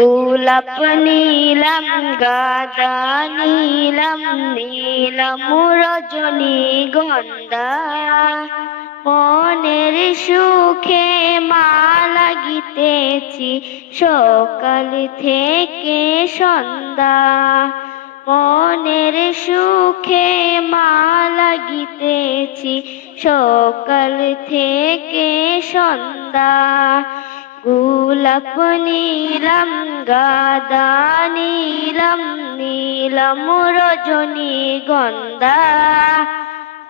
গোলাপ নীলাম গাঁদা নীলাম নীলাম রজনীগন্ধা মনের সুখে মালা গিতেছি সকাল থেকে সন্ধ্যা মনের সুখে মালা গিতেছি সকাল থেকে সন্ধ্যা গোলাপ নীলাম গাঁদা নীলাম নীলাম রজনীগন্ধা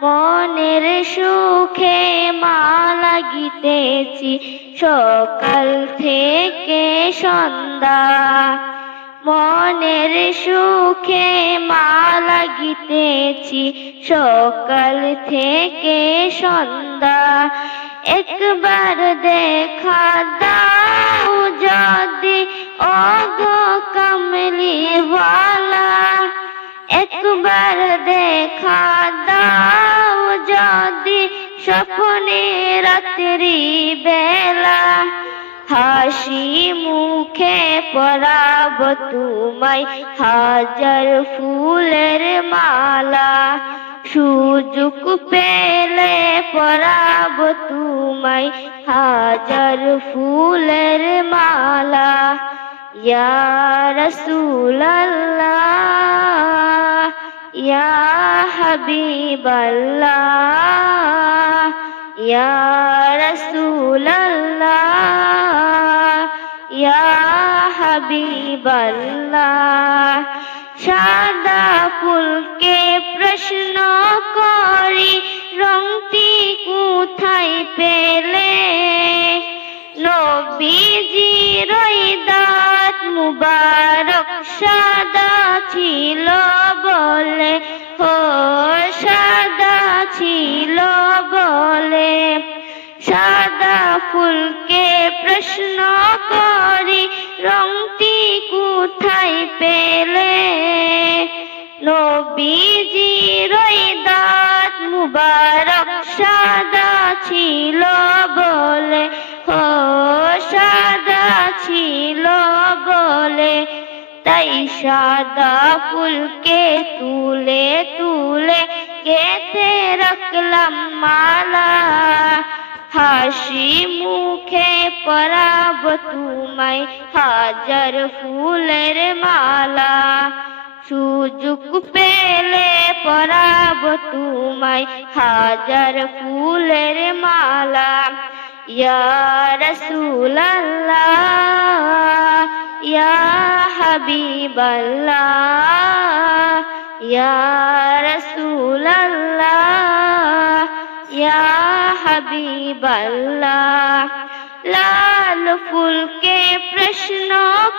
মনের সুখে মালা গিতেছি সকাল থেকে সন্ধ্যা মনের সুখে মালা গিতেছি সকাল থেকে সন্ধ্যা একবার দেখা দাও যদি ওগো কামলিওয়ালা একবার দেখা দাও যদি স্বপ্নে রাত্রি বেলা হাসি মুখে পরাব তোমায় হাজার ফুলের মালা সুযোগ পেলে পরাব তোমায় হাজার ফুলের মালা ইয়া রাসূলাল্লাহ ইয়া হাবিবাল্লাহ ইয়া রাসূলাল্লাহ ইয়া হাবিবাল্লাহ সাদা ফুলকে প্রশ্ন করি রংটি কোথায় পেলে নবীজির দাঁত মুবারক সাদা ছিল বলে ও সাদা ছিল বলে সাদা ফুলকে প্রশ্ন করি রংটি কোথায় পেলে নবীজির দাঁত মুবারক সাদা ছিল বলে ও সাদা ছিল বলে তাই সাদা ফুলকে তুলে তুলে গেঁথে রাখলাম মালা হাসি মুখে পরাব তোমায় হাজার ফুলের মালা সুযোগ পেলে পরাব তোমায় হাজার ফুলের মালা ইয়া রাসূলাল্লাহ ইয়া হাবিবাল্লাহ ইয়া রাসূলাল্লাহ ইয়া হাবিবাল্লাহ লাল ফুলকে প্রশ্ন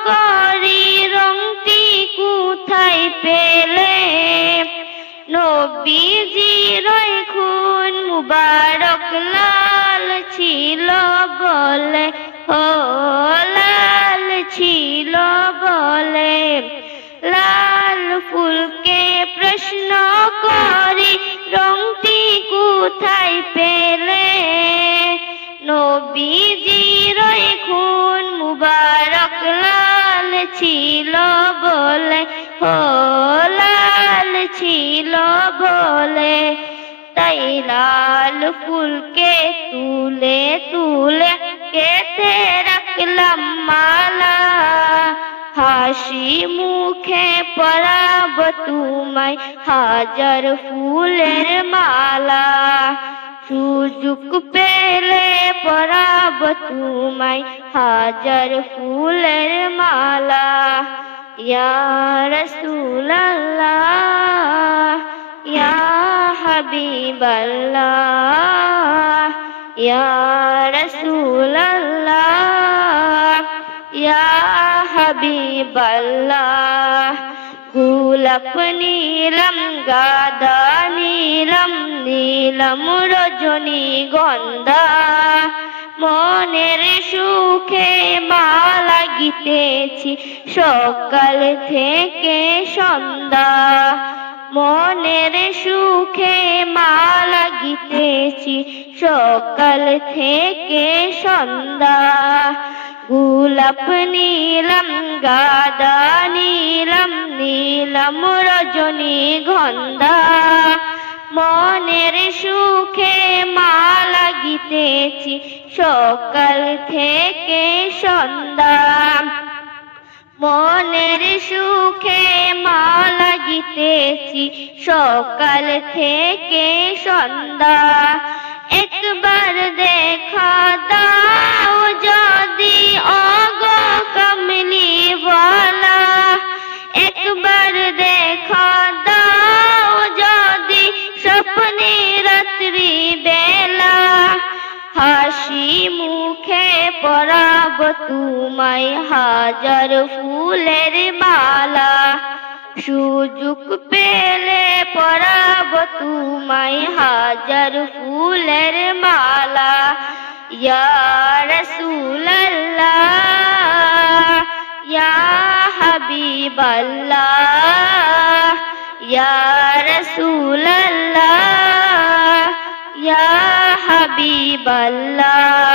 করি রংটি কোথায় পেলে নবীজির খুন মুবারক লাল ছিল বলে ও লাল ছিল বলে লাল ফুলকে প্রশ্ন করি রংটি কোথায় পেলে নবীজির খুন মুবারক লাল ছিল বলে ও লাল ছিল বলে তাই লাল ফুলকে তুলে তুলে গেঁথে রাখলাম মালা হাসি মুখে পরাব তোমায় হাজার ফুলের মালা সুযোগ পেলে পরাব তোমায় হাজার ফুলের মালা ইয়া রাসূলাল্লাহ ইয়া হাবিবাল্লাহ ইয়া রাসূলাল্লাহ ইয়া হাবিবাল্লাহ গোলাপ নীলাম গাঁদা নীলাম নীলাম রজনীগন্ধা মনের সুখে মালা গিতেছি সকাল থেকে সন্ধ্যা মনের সুখে মালা গিতেছি সকাল থেকে সন্ধ্যা গোলাপ নীলম গাদা নীলম নীলম রজনীগন্ধা মনের সুখে মালা গিতেছি সকাল থেকে সন্ধ্যা মনের সুখে মালা গিতেছি সকাল থেকে সন্ধ্যা একবার দেখা দাও যদি ওগো কমলি ওয়ালা একবার দেখা দাও যদি স্বপ্নে রাত্রি বেলা হাসি মুখে পরাব তোমায় হাজার ফুলের মালা সুযোগ পেলে পরাব তোমায় হাজার ফুলের মালা ইয়া রাসূলুল্লাহ ইয়া হাবিবাল্লাহ ইয়া রাসূলুল্লাহ ইয়া হাবিবাল্লাহ